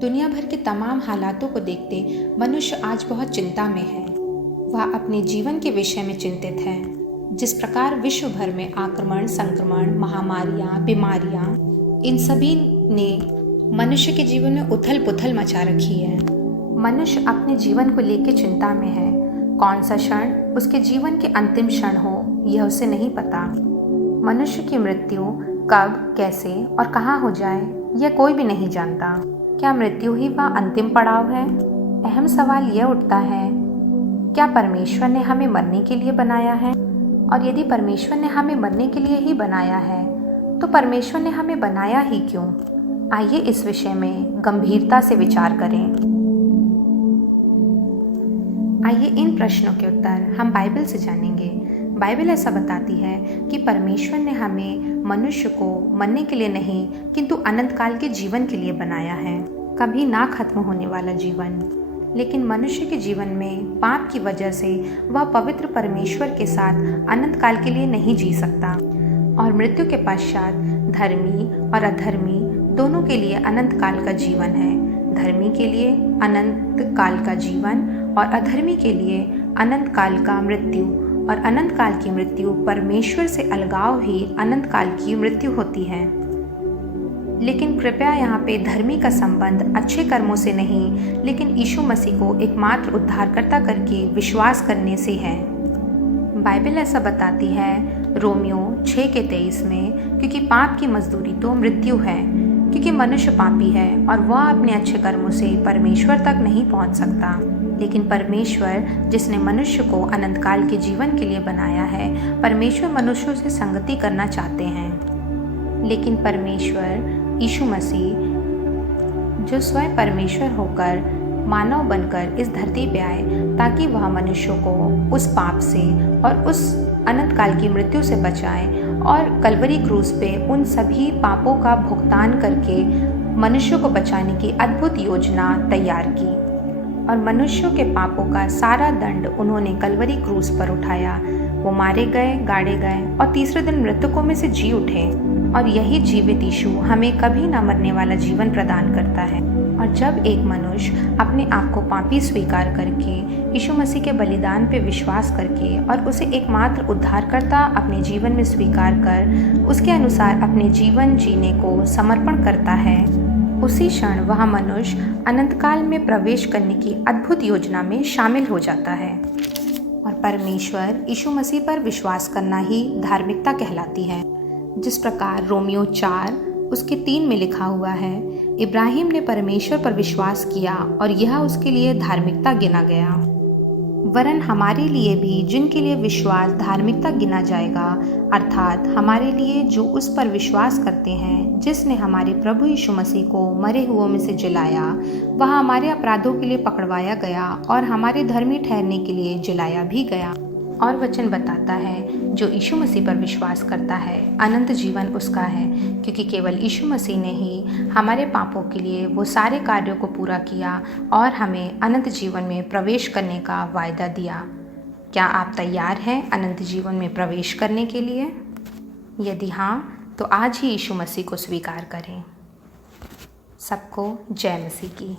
दुनिया भर के तमाम हालातों को देखते मनुष्य आज बहुत चिंता में है। वह अपने जीवन के विषय में चिंतित है। जिस प्रकार विश्व भर में आक्रमण, संक्रमण, महामारियां, बीमारियां, इन सभी ने मनुष्य के जीवन में उथल पुथल मचा रखी है। मनुष्य अपने जीवन को लेकर चिंता में है। कौन सा क्षण उसके जीवन के अंतिम क्षण हो, यह उसे नहीं पता। मनुष्य की मृत्यु कब, कैसे और कहाँ हो जाए, यह कोई भी नहीं जानता। क्या मृत्यु ही वह अंतिम पड़ाव है? अहम सवाल यह उठता है, क्या परमेश्वर ने हमें मरने के लिए बनाया है? और यदि परमेश्वर ने हमें मरने के लिए ही बनाया है, तो परमेश्वर ने हमें बनाया ही क्यों? आइए इस विषय में गंभीरता से विचार करें। आइए इन प्रश्नों के उत्तर हम बाइबल से जानेंगे। बाइबल ऐसा बताती है कि परमेश्वर ने हमें मनुष्य को मरने के लिए नहीं, किंतु अनंत काल के जीवन के लिए बनाया है। कभी ना खत्म होने वाला जीवन। लेकिन मनुष्य के जीवन में पाप की वजह से वह पवित्र परमेश्वर के साथ अनंत काल के लिए नहीं जी सकता, और मृत्यु के पश्चात धर्मी और अधर्मी दोनों के लिए अनंत काल का जीवन है। धर्मी के लिए अनंत काल का जीवन और अधर्मी के लिए अनंत काल का मृत्यु, और अनंत काल की मृत्यु परमेश्वर से अलगाव ही अनंत काल की मृत्यु होती है। लेकिन कृपया यहाँ पे धर्मी का संबंध अच्छे कर्मों से नहीं, लेकिन यीशु मसीह को एकमात्र उद्धारकर्ता करके विश्वास करने से है। बाइबल ऐसा बताती है रोमियो 6:23 में, क्योंकि पाप की मजदूरी तो मृत्यु है, क्योंकि मनुष्य पापी है और वह अपने अच्छे कर्मों से परमेश्वर तक नहीं पहुँच सकता। लेकिन परमेश्वर जिसने मनुष्य को अनंत काल के जीवन के लिए बनाया है, परमेश्वर मनुष्यों से संगति करना चाहते हैं। लेकिन परमेश्वर यीशु मसीह, जो स्वयं परमेश्वर होकर मानव बनकर इस धरती पे आए, ताकि वह मनुष्यों को उस पाप से और उस अनंत काल की मृत्यु से बचाए, और कलवरी क्रूस पे उन सभी पापों का भुगतान करके मनुष्यों को बचाने की अद्भुत योजना तैयार की। और मनुष्यों के पापों का सारा दंड उन्होंने कलवरी क्रूस पर उठाया। वो मारे गए, गाड़े गए और तीसरे दिन मृतकों में से जी उठे। और यही जीवित यीशु हमें कभी न मरने वाला जीवन प्रदान करता है। और जब एक मनुष्य अपने आप को पापी स्वीकार करके यीशु मसीह के बलिदान पे विश्वास करके और उसे एकमात्र उद्धारकर्ता अपने जीवन में स्वीकार कर उसके अनुसार अपने जीवन जीने को समर्पण करता है, उसी क्षण वह मनुष्य अनंत काल में प्रवेश करने की अद्भुत योजना में शामिल हो जाता है। और परमेश्वर यीशु मसीह पर विश्वास करना ही धार्मिकता कहलाती है। जिस प्रकार रोमियो 4:3 में लिखा हुआ है, इब्राहिम ने परमेश्वर पर विश्वास किया और यह उसके लिए धार्मिकता गिना गया। वरन हमारे लिए भी जिनके लिए विश्वास धार्मिकता गिना जाएगा, अर्थात हमारे लिए जो उस पर विश्वास करते हैं, जिसने हमारे प्रभु यीशु मसीह को मरे हुओं में से जिलाया, वह हमारे अपराधों के लिए पकड़वाया गया और हमारे धर्मी ठहरने के लिए जिलाया भी गया। और वचन बताता है, जो यीशु मसीह पर विश्वास करता है अनंत जीवन उसका है, क्योंकि केवल यीशु मसीह ने ही हमारे पापों के लिए वो सारे कार्यों को पूरा किया और हमें अनंत जीवन में प्रवेश करने का वायदा दिया। क्या आप तैयार हैं अनंत जीवन में प्रवेश करने के लिए? यदि हाँ, तो आज ही यीशु मसीह को स्वीकार करें। सबको जय मसीह की।